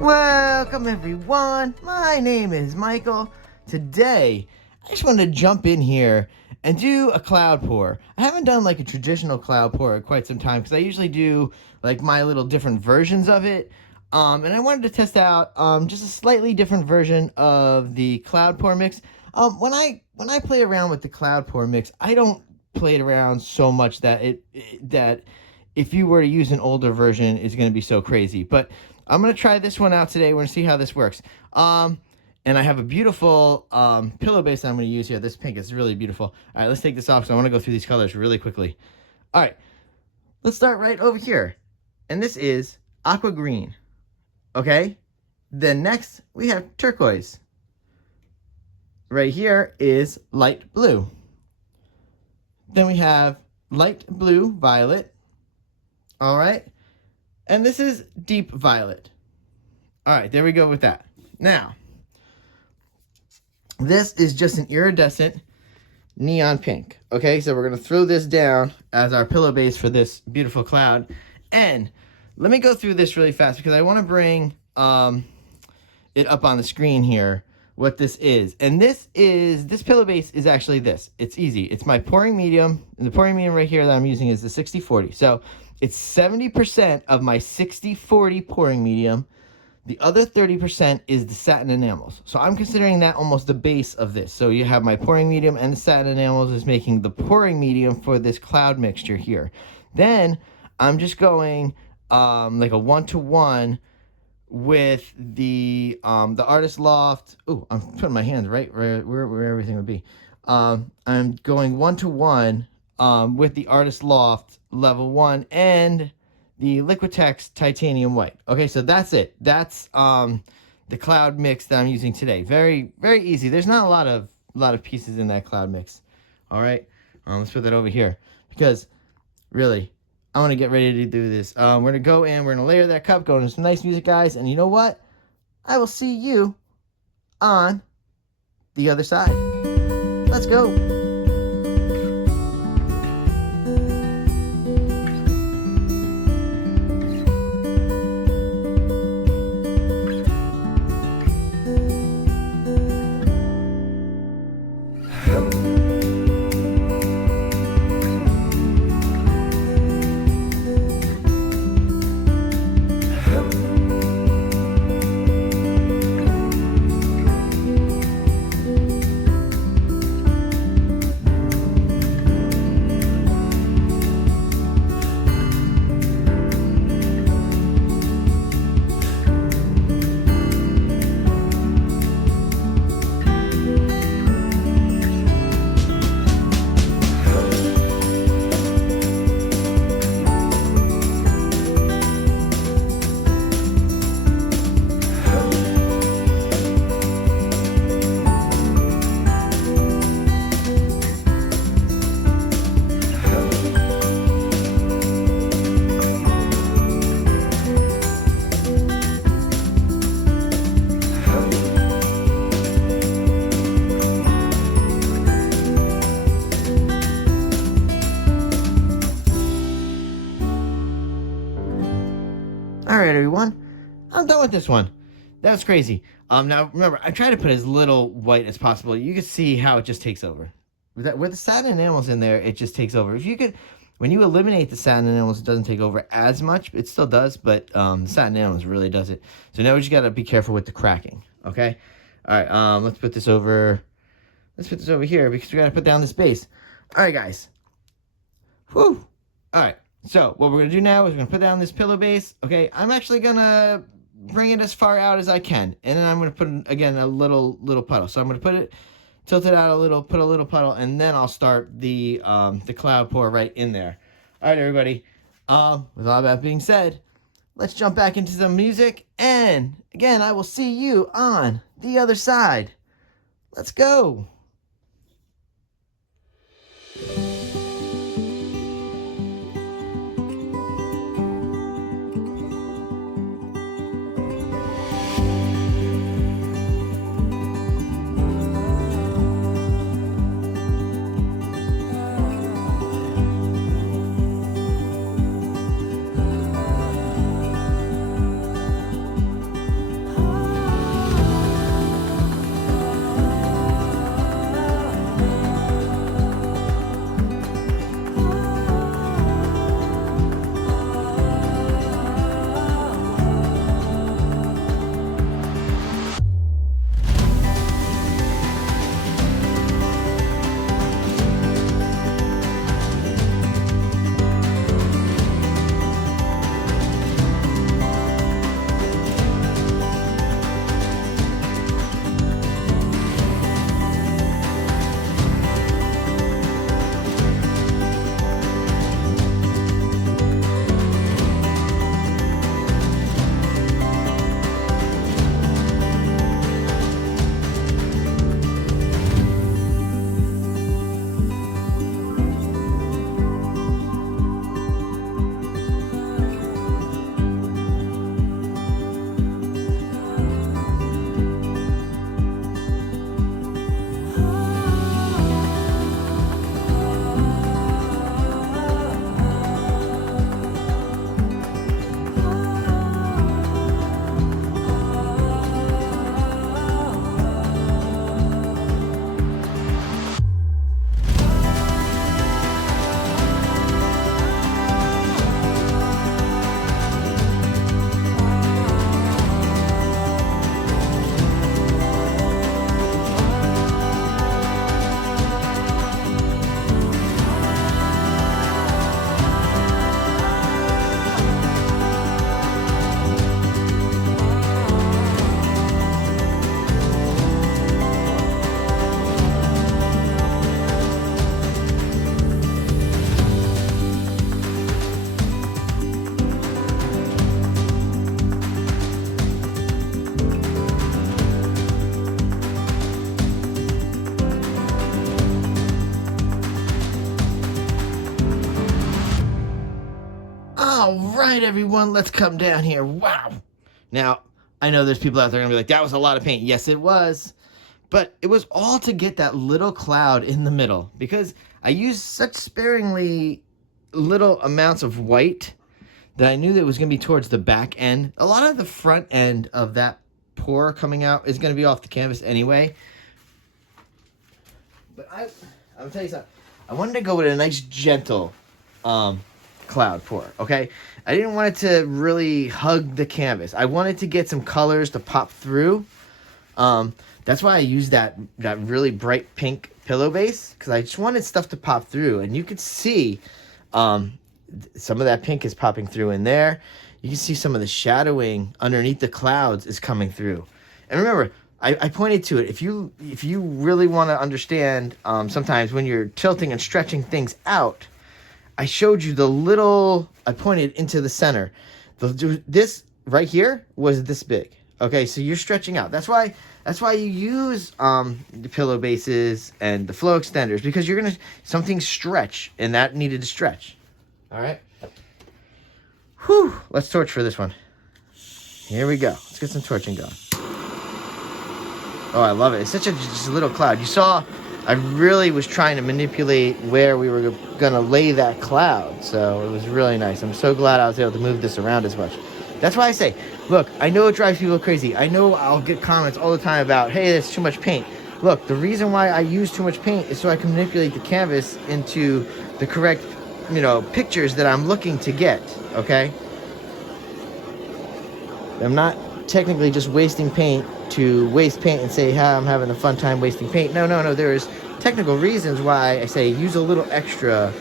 Welcome everyone, my name is Michael. Today, I just wanted to jump in here and do a cloud pour. I haven't done like a traditional cloud pour in quite some time because I usually do like my little different versions of it. And I wanted to test out just a slightly different version of the cloud pour mix. When I play around with the cloud pour mix, I don't play it around so much that that if you were to use an older version, it's going to be so crazy. But I'm going to try this one out today. We're going to see how this works. And I have a beautiful pillow base I'm going to use here. This pink is really beautiful. All right, let's take this off because I want to go through these colors really quickly. All right, let's start right over here. And this is aqua green. Okay, then next we have turquoise. Right here is light blue. Then we have light blue violet. All right, and this is deep violet. All right, there we go with that. Now, this is just an iridescent neon pink. Okay, so we're going to throw this down as our pillow base for this beautiful cloud. And let me go through this really fast because I want to bring it up on the screen here, what this is. And this pillow base is actually this. It's easy. It's my pouring medium. And the pouring medium right here that I'm using is the 60-40. So it's 70% of my 60-40 pouring medium. The other 30% is the satin enamels. So I'm considering that almost the base of this. So you have my pouring medium and the satin enamels is making the pouring medium for this cloud mixture here. Then I'm just going like a 1-to-1 with the Artist Loft. Oh, I'm putting my hands right where everything would be. I'm going 1-to-1 with the Artist Loft level 1 and the Liquitex titanium white. Okay, so that's it. That's the cloud mix that I'm using today. Very, very easy. There's not a lot of pieces in that cloud mix. All right, let's put that over here because really, I want to get ready to do this. We're going to go and we're going to layer that cup, go into some nice music, guys. And you know what? I will see you on the other side. Let's go. All right, everyone, I'm done with this one. That was crazy. Now remember, I try to put as little white as possible. You can see how it just takes over. With the satin enamels in there, it just takes over. If you could, when you eliminate the satin enamels, it doesn't take over as much. It still does, but the satin enamels really does it. So now we just gotta be careful with the cracking. Okay. All right. Let's put this over. Let's put this over here because we gotta put down this base. All right, guys. Whew. All right. So what we're going to do now is we're going to put down this pillow base. Okay, I'm actually going to bring it as far out as I can. And then I'm going to put, again, a little puddle. So I'm going to put it, tilt it out a little, put a little puddle, and then I'll start the cloud pour right in there. All right, everybody. With all that being said, let's jump back into some music. And, again, I will see you on the other side. Let's go. right, everyone, let's come down here. Wow. Now, I know there's people out there going to be like, that was a lot of paint. Yes, it was. But it was all to get that little cloud in the middle, because I used such sparingly little amounts of white that I knew that it was going to be towards the back end. A lot of the front end of that pour coming out is going to be off the canvas anyway. But I'm going to tell you something. I wanted to go with a nice gentle cloud pour, okay? I didn't want it to really hug the canvas. I wanted to get some colors to pop through. That's why I used that really bright pink pillow base, because I just wanted stuff to pop through. And you could see some of that pink is popping through in there. You can see some of the shadowing underneath the clouds is coming through. And remember, I pointed to it. If you really want to understand, sometimes when you're tilting and stretching things out, I showed you the little, I pointed into the center. This right here was this big. Okay, so you're stretching out. That's why you use the pillow bases and the flow extenders, because you're gonna something stretch, and that needed to stretch. All right. Whew. Let's torch for this one. Here we go. Let's get some torching going. Oh, I love it. It's such just a little cloud. You saw, I really was trying to manipulate where we were gonna lay that cloud, so it was really nice. I'm so glad I was able to move this around as much. That's why I say, look, I know it drives people crazy. I know I'll get comments all the time about, hey, there's too much paint. Look, the reason why I use too much paint is so I can manipulate the canvas into the correct, pictures that I'm looking to get, okay? I'm not technically just wasting paint to waste paint and say, I'm having a fun time wasting paint. No. There's technical reasons why I say use a little extra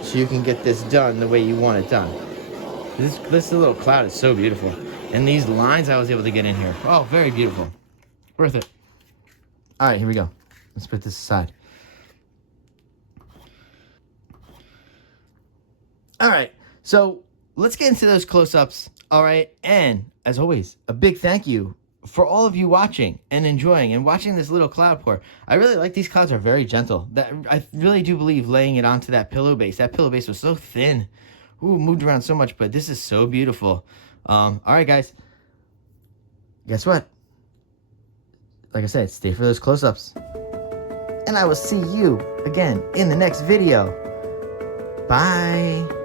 so you can get this done the way you want it done. This little cloud is so beautiful. And these lines I was able to get in here. Oh, very beautiful. Worth it. All right, here we go. Let's put this aside. All right, so let's get into those close-ups. All right, and as always, a big thank you for all of you watching and enjoying and watching this little cloud pour. I really like these clouds. Are very gentle. I really do believe laying it onto that pillow base. That pillow base was so thin. Ooh, moved around so much, but this is so beautiful. All right, guys. Guess what? Like I said, stay for those close-ups. And I will see you again in the next video. Bye.